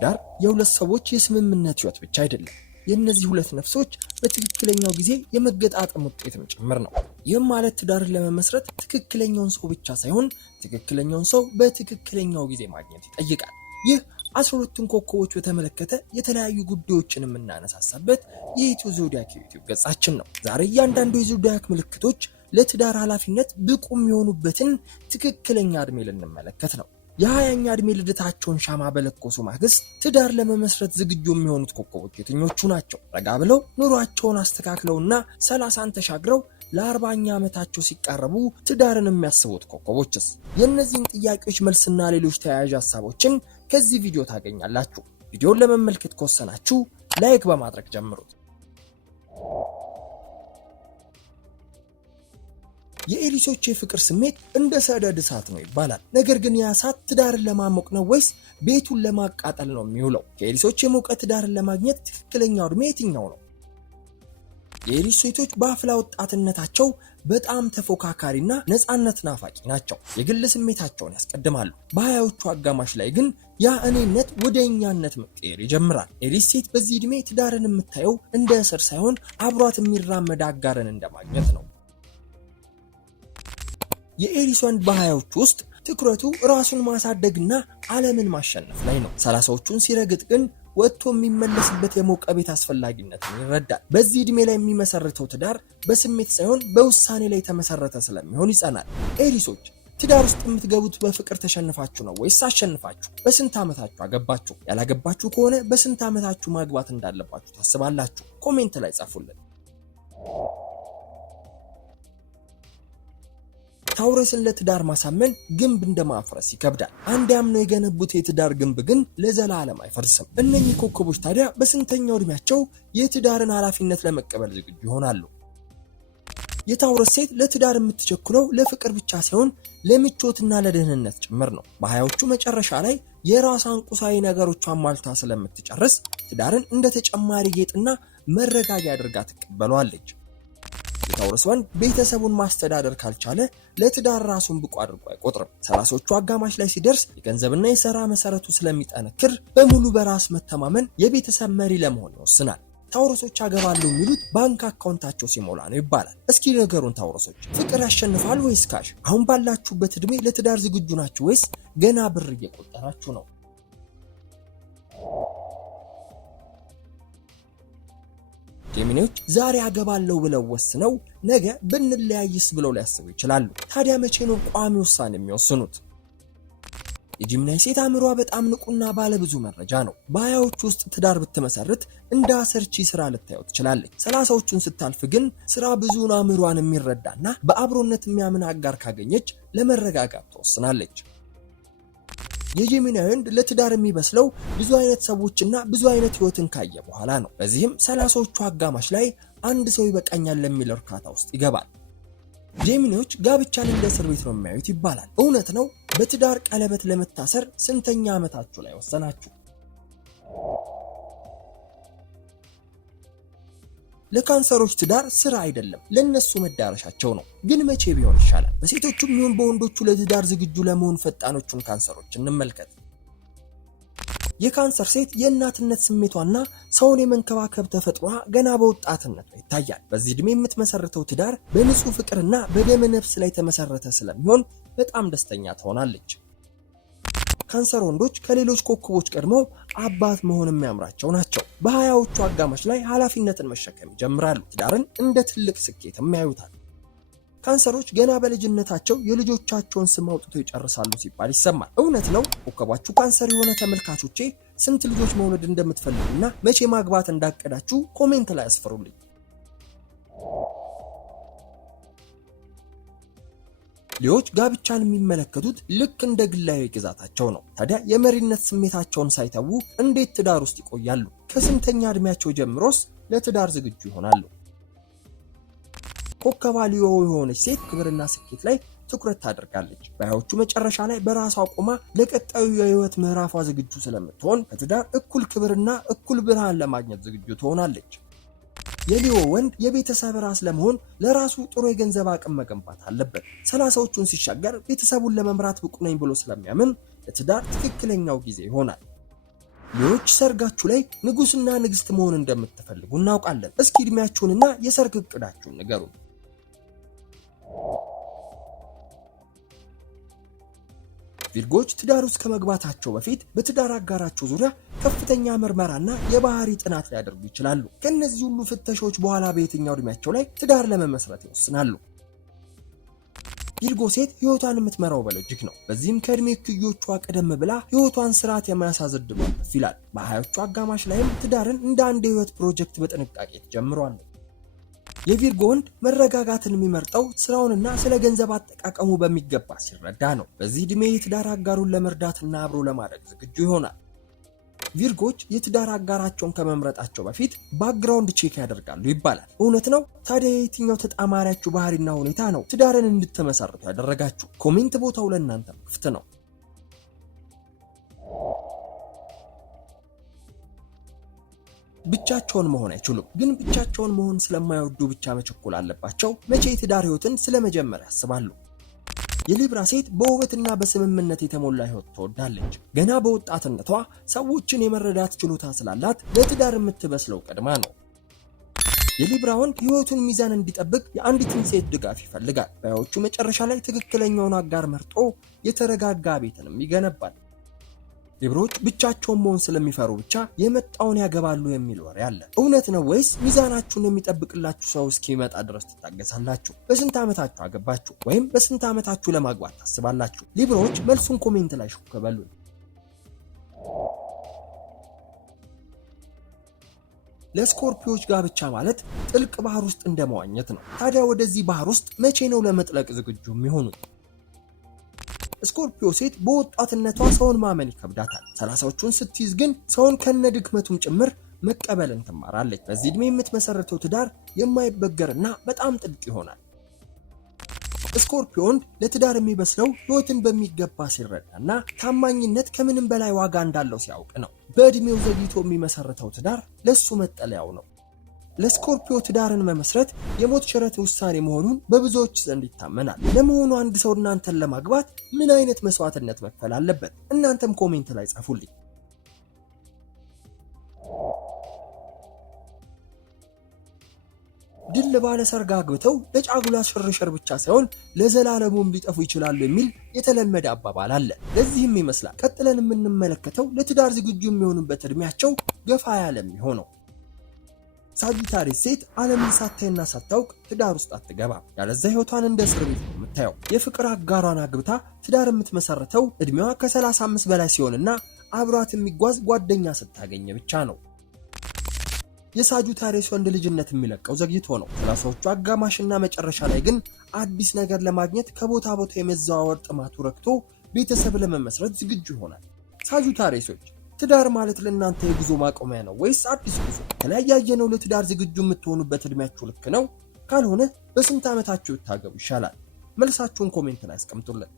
ትዳር የሁለት ሰዎች የስምምነት ህይወት ብቻ አይደለም። የእነዚህ ሁለት ነፍሶች በትክክለኛው ጊዜ የመገጣጠም ውጤትም ጭምር ነው። ይህም ማለት ትዳርን ለመመስረት ትክክለኛውን ሰው ብቻ ሳይሆን ትክክለኛውን ሰው በትክክለኛው ጊዜ ማግኘት ይጠይቃል። ይህ 12ቱን ኮከቦች በተመለከተ የተለያዩ ጉዳዮችን የምናነሳሳበት የኢትዮ ዞዲያክ ዩቲዩብ ገጻችን ነው። ዛሬ እያንዳንዱ የዞዲያክ ምልክቶች ለትዳር ኃላፊነት ብቁ የሚሆኑበትን ትክክለኛ እድሜ ልንመለከት ነው። የ20ኛ እድሜ ልደታቸውን ሻማ በለኮሱ ማግስት ትዳር ለመመስረት ዝግጁ የሚሆኑት ኮከቦች የትኞቹ ናቸው? ረጋ ብለው ኑሯቸውን አስተካክለውና 30ን ተሻግረው ለ40ኛ ዓመታቸው ሲቃረቡ ትዳርን የሚያስቡት ኮከቦችስ? የእነዚህን ጥያቄዎች መልስና ሌሎች ተያያዥ ሀሳቦችን ከዚህ ቪዲዮ ታገኛላችሁ። ቪዲዮን ለመመልከት ከወሰናችሁ ላይክ በማድረግ ጀምሩት። የኤሪሶች የፍቅር ስሜት እንደ ሰደድ እሳት ነው ይባላል። ነገር ግን ያ እሳት ትዳርን ለማሞቅ ነው ወይስ ቤቱን ለማቃጠል ነው የሚውለው? ከኤሪሶች የሞቀ ትዳርን ለማግኘት ትክክለኛው እድሜ የትኛው ነው? የኤሪስ ሴቶች በአፍላ ወጣትነታቸው በጣም ተፎካካሪና ነፃነት ናፋቂ ናቸው። የግል ስሜታቸውን ያስቀድማሉ። በ20ዎቹ አጋማሽ ላይ ግን ያ እኔነት ወደ እኛነት መቀየር ይጀምራል። ኤሪስ ሴት በዚህ እድሜ ትዳርን የምታየው እንደ እስር ሳይሆን አብሯት የሚራመድ አጋርን እንደማግኘት ነው። የኤሪስ ወንድ በ20ዎቹ ውስጥ ትኩረቱ ራሱን ማሳደግና ዓለምን ማሸነፍ ላይ ነው። 30ዎቹን ሲረግጥ ግን ወጥቶ የሚመለስበት የሞቀ ቤት አስፈላጊነትን ይረዳል። በዚህ እድሜ ላይ የሚመሰርተው ትዳር በስሜት ሳይሆን በውሳኔ ላይ የተመሰረተ ስለሚሆን ይጸናል። ኤሪሶች ትዳር ውስጥ የምትገቡት በፍቅር ተሸንፋችሁ ነው ወይስ አሸንፋችሁ? በስንት ዓመታችሁ አገባችሁ? ያላገባችሁ ከሆነ በስንት ዓመታችሁ ማግባት እንዳለባችሁ ታስባላችሁ? ኮሜንት ላይ ጻፉልን። ታውረስን ለትዳር ማሳመን ግንብ እንደማፍረስ ይከብዳል። አንድ ያምነው የገነቡት የትዳር ግንብ ግን ለዘላለም አይፈርስም። እነኚህ ኮከቦች ታዲያ በስንተኛው እድሜያቸው የትዳርን ኃላፊነት ለመቀበል ዝግጁ ይሆናሉ? የታውረስ ሴት ለትዳር የምትቸኩለው ለፍቅር ብቻ ሳይሆን ለምቾትና ለደህንነት ጭምር ነው። በ20ዎቹ መጨረሻ ላይ የራሷን ቁሳዊ ነገሮቿን ማልታ ስለምትጨርስ ትዳርን እንደ ተጨማሪ ጌጥና መረጋጊያ አድርጋ ትቀበለዋለች። የታውረስ ወንድ ቤተሰቡን ማስተዳደር ካልቻለ ለትዳር ራሱን ብቁ አድርጎ አይቆጥርም። 30ዎቹ አጋማሽ ላይ ሲደርስ የገንዘብና የሥራ መሰረቱ ስለሚጠነክር በሙሉ በራስ መተማመን የቤተሰብ መሪ ለመሆን ይወስናል። ታውረሶች አገባለሁ የሚሉት ባንክ አካውንታቸው ሲሞላ ነው ይባላል። እስኪ ነገሩን ታውረሶች፣ ፍቅር ያሸንፋል ወይስ ካሽ? አሁን ባላችሁበት እድሜ ለትዳር ዝግጁ ናችሁ ወይስ ገና ብር እየቆጠራችሁ ነው? ጄሚኒዎች ዛሬ አገባለሁ ብለው ወስነው ነገ ብንለያይስ ብለው ሊያስቡ ይችላሉ። ታዲያ መቼ ነው ቋሚ ውሳኔ የሚወስኑት? የጄሚናይ ሴት አእምሯ በጣም ንቁና ባለብዙ መረጃ ነው። በ20ዎቹ ውስጥ ትዳር ብትመሰርት እንደ አሰርቺ ስራ ልታየው ትችላለች። 30ዎቹን ስታልፍ ግን ስራ ብዙውን አእምሯን የሚረዳና በአብሮነት የሚያምን አጋር ካገኘች ለመረጋጋት ትወስናለች። የጄሚናይ ወንድ ለትዳር የሚበስለው ብዙ አይነት ሰዎችና ብዙ አይነት ህይወትን ካየ በኋላ ነው። በዚህም 30ዎቹ አጋማሽ ላይ አንድ ሰው ይበቃኛል ለሚል እርካታ ውስጥ ይገባል። ጄሚኒዎች ጋብቻን እንደ እስር ቤት ነው የሚያዩት ይባላል። እውነት ነው? በትዳር ቀለበት ለመታሰር ስንተኛ ዓመታችሁ ላይ ወሰናችሁ? ለካንሰሮች ትዳር ስራ አይደለም፣ ለነሱ መዳረሻቸው ነው። ግን መቼ ቢሆን ይሻላል? በሴቶቹም ይሁን በወንዶቹ ለትዳር ዝግጁ ለመሆን ፈጣኖቹን ካንሰሮች እንመልከት። የካንሰር ሴት የእናትነት ስሜቷና ሰውን የመንከባከብ ተፈጥሯ ገና በወጣትነቷ ይታያል። በዚህ እድሜ የምትመሰርተው ትዳር በንጹህ ፍቅርና በደመ ነፍስ ላይ ተመሰረተ ስለሚሆን በጣም ደስተኛ ትሆናለች። ካንሰር ወንዶች ከሌሎች ኮከቦች ቀድመው አባት መሆን የሚያምራቸው ናቸው። በ20ዎቹ አጋማሽ ላይ ኃላፊነትን መሸከም ይጀምራሉ። ትዳርን እንደ ትልቅ ስኬትም ያዩታል። ካንሰሮች ገና በልጅነታቸው የልጆቻቸውን ስም አውጥተው ይጨርሳሉ ሲባል ይሰማል። እውነት ነው? ኮከባችሁ ካንሰር የሆነ ተመልካቾቼ ስንት ልጆች መውለድ እንደምትፈልጉና መቼ ማግባት እንዳቀዳችሁ ኮሜንት ላይ አስፍሩልኝ። ሊዎች ጋብቻን የሚመለከቱት ልክ እንደ ግላዊ ግዛታቸው ነው። ታዲያ የመሪነት ስሜታቸውን ሳይተዉ እንዴት ትዳር ውስጥ ይቆያሉ? ከስንተኛ እድሜያቸው ጀምሮስ ለትዳር ዝግጁ ይሆናሉ? ኮከባ ሊዮ የሆነች ሴት ክብርና ስኬት ላይ ትኩረት ታደርጋለች። በ20ዎቹ መጨረሻ ላይ በራሷ ቆማ ለቀጣዩ የህይወት ምዕራፏ ዝግጁ ስለምትሆን ከትዳር እኩል ክብርና እኩል ብርሃን ለማግኘት ዝግጁ ትሆናለች። የሊዮ ወንድ የቤተሰብ ራስ ለመሆን ለራሱ ጥሩ የገንዘብ አቅም መገንባት አለበት። 30ዎቹን ሲሻገር ቤተሰቡን ለመምራት ብቁ ነኝ ብሎ ስለሚያምን ለትዳር ትክክለኛው ጊዜ ይሆናል። ሌሎች ሰርጋችሁ ላይ ንጉስና ንግስት መሆን እንደምትፈልጉ እናውቃለን። እስኪ እድሜያችሁንና የሰርግ እቅዳችሁን ንገሩን። ቪርጎዎች ትዳር ውስጥ ከመግባታቸው በፊት በትዳር አጋራቸው ዙሪያ ከፍተኛ ምርመራና የባህሪ ጥናት ሊያደርጉ ይችላሉ። ከነዚህ ሁሉ ፍተሻዎች በኋላ በየትኛው እድሜያቸው ላይ ትዳር ለመመስረት ይወስናሉ። ቪርጎ ሴት ህይወቷን የምትመራው በሎጂክ ነው። በዚህም ከእድሜ እኩዮቿ ቀደም ብላ ህይወቷን ስርዓት የማያሳዝ ዕድሏ ከፍ ይላል። በ20ዎቹ አጋማሽ ላይም ትዳርን እንደ አንድ የህይወት ፕሮጀክት በጥንቃቄ ትጀምሯለች። የቪርጎ ወንድ መረጋጋትን የሚመርጠው ስራውንና ስለ ገንዘብ አጠቃቀሙ በሚገባ ሲረዳ ነው። በዚህ ዕድሜ የትዳር አጋሩን ለመርዳትና አብሮ ለማድረግ ዝግጁ ይሆናል። ቪርጎች የትዳር አጋራቸውን ከመምረጣቸው በፊት ባክግራውንድ ቼክ ያደርጋሉ ይባላል። እውነት ነው? ታዲያ የትኛው ተጣማሪያችሁ ባህሪና ሁኔታ ነው ትዳርን እንድትመሰርቱ ያደረጋችሁ? ኮሜንት ቦታው ለእናንተም ክፍት ነው። ብቻቸውን መሆን አይችሉም፣ ግን ብቻቸውን መሆን ስለማይወዱ ብቻ መቸኮል አለባቸው። መቼ የትዳር ህይወትን ስለመጀመር ያስባሉ። የሊብራ ሴት በውበትና በስምምነት የተሞላ ህይወት ትወዳለች። ገና በወጣትነቷ ሰዎችን የመረዳት ችሎታ ስላላት ለትዳር የምትበስለው ቀድማ ነው። የሊብራ ወንድ ህይወቱን ሚዛን እንዲጠብቅ የአንዲትን ሴት ድጋፍ ይፈልጋል። በህይወቱ መጨረሻ ላይ ትክክለኛውን አጋር መርጦ የተረጋጋ ቤትንም ይገነባል። ሊብሮች ብቻቸውን መሆን ስለሚፈሩ ብቻ የመጣውን ያገባሉ የሚል ወሬ አለ። እውነት ነው ወይስ ሚዛናችሁን የሚጠብቅላችሁ ሰው እስኪመጣ ድረስ ትታገሳላችሁ? በስንት ዓመታችሁ አገባችሁ? ወይም በስንት ዓመታችሁ ለማግባት ታስባላችሁ? ሊብሮች መልሱን ኮሜንት ላይ ሹክ በሉን። ለስኮርፒዮች ጋብቻ ማለት ጥልቅ ባህር ውስጥ እንደመዋኘት ነው። ታዲያ ወደዚህ ባህር ውስጥ መቼ ነው ለመጥለቅ ዝግጁ የሚሆኑት? ስኮርፒዮ ሴት በወጣትነቷ ሰውን ማመን ይከብዳታል። 30ዎቹን ስትይዝ ግን ሰውን ከነድክመቱም ጭምር መቀበልን ትማራለች። በዚህ ዕድሜ የምትመሰርተው ትዳር የማይበገርና በጣም ጥልቅ ይሆናል። ስኮርፒዮ ወንድ ለትዳር የሚበስለው ህይወትን በሚገባ ሲረዳና ታማኝነት ከምንም በላይ ዋጋ እንዳለው ሲያውቅ ነው። በዕድሜው ዘግይቶ የሚመሰርተው ትዳር ለሱ መጠለያው ነው። ለስኮርፒዮ ትዳርን መመስረት የሞት ሽረት ውሳኔ መሆኑን በብዙዎች ዘንድ ይታመናል። ለመሆኑ አንድ ሰው እናንተን ለማግባት ምን አይነት መስዋዕትነት መክፈል አለበት? እናንተም ኮሜንት ላይ ጻፉልኝ። ድል ባለ ሰርግ አግብተው ለጫጉላ ሽርሽር ብቻ ሳይሆን ለዘላለሙም ሊጠፉ ይችላሉ የሚል የተለመደ አባባል አለ። ለዚህም ይመስላል ቀጥለን የምንመለከተው ለትዳር ዝግጁ የሚሆኑበት እድሜያቸው ገፋ ያለ የሚሆነው። ሳጂታሪስ ሴት ዓለምን ሳታይና ሳታውቅ ትዳር ውስጥ አትገባም። ያለዛ ህይወቷን እንደ እስር ቤት ነው የምታየው። የፍቅር አጋሯን አግብታ ትዳር የምትመሰርተው እድሜዋ ከ35 በላይ ሲሆንና አብሯት የሚጓዝ ጓደኛ ስታገኝ ብቻ ነው። የሳጂታሪስ ወንድ ልጅነት የሚለቀው ዘግይቶ ነው። 30ዎቹ አጋማሽና መጨረሻ ላይ ግን አዲስ ነገር ለማግኘት ከቦታ ቦታ የመዘዋወር ጥማቱ ረክቶ ቤተሰብ ለመመስረት ዝግጁ ይሆናል። ሳጂታሪሶች ትዳር ማለት ለእናንተ የጉዞ ማቆሚያ ነው ወይስ አዲስ ጉዞ? ከላይ ያየነው ለትዳር ዝግጁ የምትሆኑበት እድሜያችሁ ልክ ነው? ካልሆነ በስንት ዓመታችሁ ብታገቡ ይሻላል? መልሳችሁን ኮሜንት ላይ አስቀምጡልን።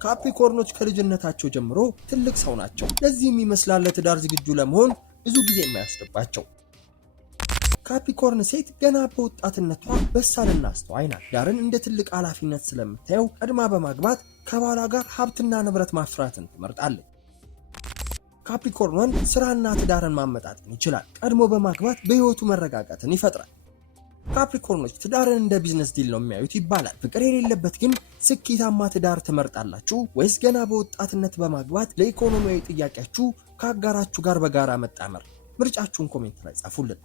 ካፕሪኮርኖች ከልጅነታቸው ጀምሮ ትልቅ ሰው ናቸው። ለዚህም ይመስላል ለትዳር ዝግጁ ለመሆን ብዙ ጊዜ የማያስደባቸው። ካፕሪኮርን ሴት ገና በወጣትነቷ በሳልና አስተዋይ ናት። ትዳርን እንደ ትልቅ ኃላፊነት ስለምታየው ቀድማ በማግባት ከባሏ ጋር ሀብትና ንብረት ማፍራትን ትመርጣለች። ካፕሪኮርን ወንድ ስራና ትዳርን ማመጣጠን ይችላል። ቀድሞ በማግባት በህይወቱ መረጋጋትን ይፈጥራል። ካፕሪኮርኖች ትዳርን እንደ ቢዝነስ ዲል ነው የሚያዩት ይባላል። ፍቅር የሌለበት ግን ስኬታማ ትዳር ትመርጣላችሁ ወይስ ገና በወጣትነት በማግባት ለኢኮኖሚያዊ ጥያቄያችሁ ከአጋራችሁ ጋር በጋራ መጣመር? ምርጫችሁን ኮሜንት ላይ ጻፉልን።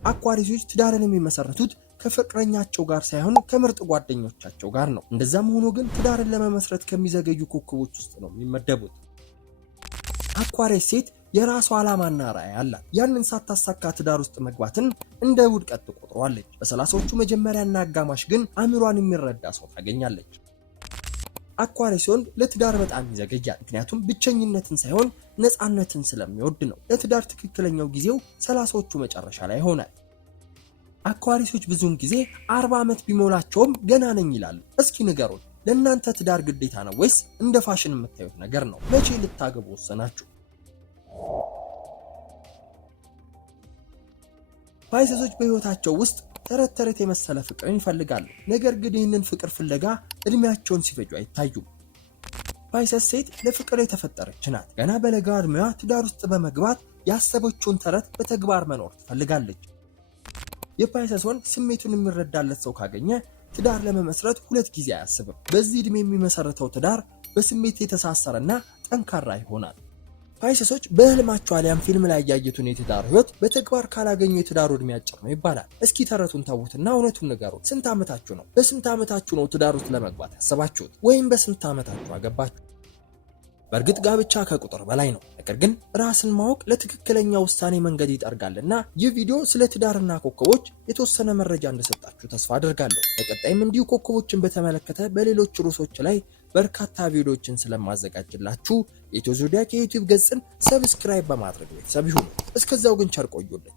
አኳሪዮሶች ትዳርን የሚመሰርቱት ከፍቅረኛቸው ጋር ሳይሆን ከምርጥ ጓደኞቻቸው ጋር ነው። እንደዛም ሆኖ ግን ትዳርን ለመመስረት ከሚዘገዩ ኮከቦች ውስጥ ነው የሚመደቡት። አኳሪየስ ሴት የራሷ ዓላማና ራዕይ አላት። ያንን ሳታሳካ ትዳር ውስጥ መግባትን እንደ ውድቀት ትቆጥረዋለች። በ30ዎቹ መጀመሪያና አጋማሽ ግን አእምሯን የሚረዳ ሰው ታገኛለች። አኳሪየስ ወንድ ለትዳር በጣም ይዘገያል። ምክንያቱም ብቸኝነትን ሳይሆን ነፃነትን ስለሚወድ ነው። ለትዳር ትክክለኛው ጊዜው 30ዎቹ መጨረሻ ላይ ይሆናል። አኳሪየሶች ብዙውን ጊዜ 40 ዓመት ቢሞላቸውም ገና ነኝ ይላሉ። እስኪ ንገሩን፣ ለእናንተ ትዳር ግዴታ ነው ወይስ እንደ ፋሽን የምታዩት ነገር ነው? መቼ ልታገቡ ወሰናችሁ? ፓይሰሶች በህይወታቸው ውስጥ ተረት ተረት የመሰለ ፍቅርን ይፈልጋሉ። ነገር ግን ይህንን ፍቅር ፍለጋ እድሜያቸውን ሲፈጁ አይታዩም። ፓይሰስ ሴት ለፍቅር የተፈጠረች ናት። ገና በለጋ እድሜዋ ትዳር ውስጥ በመግባት ያሰበችውን ተረት በተግባር መኖር ትፈልጋለች። የፓይሰስ ወንድ ስሜቱን የሚረዳለት ሰው ካገኘ ትዳር ለመመስረት 2 ጊዜ አያስብም። በዚህ እድሜ የሚመሰረተው ትዳር በስሜት የተሳሰረና ጠንካራ ይሆናል። ፓይሰሶች በህልማቸው አሊያም ፊልም ላይ ያያዩትን የትዳር ህይወት በተግባር ካላገኙ የትዳሩ እድሜ አጭር ነው ይባላል። እስኪ ተረቱን ተዉትና እውነቱን ንገሩ። ስንት ዓመታችሁ ነው? በስንት ዓመታችሁ ነው ትዳር ውስጥ ለመግባት ያሰባችሁት? ወይም በስንት ዓመታችሁ አገባችሁ? በእርግጥ ጋብቻ ከቁጥር በላይ ነው። ነገር ግን ራስን ማወቅ ለትክክለኛ ውሳኔ መንገድ ይጠርጋልና ይህ ቪዲዮ ስለ ትዳርና ኮከቦች የተወሰነ መረጃ እንደሰጣችሁ ተስፋ አድርጋለሁ። በቀጣይም እንዲሁ ኮከቦችን በተመለከተ በሌሎች ርዕሶች ላይ በርካታ ቪዲዮዎችን ስለማዘጋጅላችሁ የኢትዮ ዞዲያክ የዩቲዩብ ገጽን ሰብስክራይብ በማድረግ ቤተሰብ ይሁኑ። እስከዛው ግን ቸር ቆዩልኝ።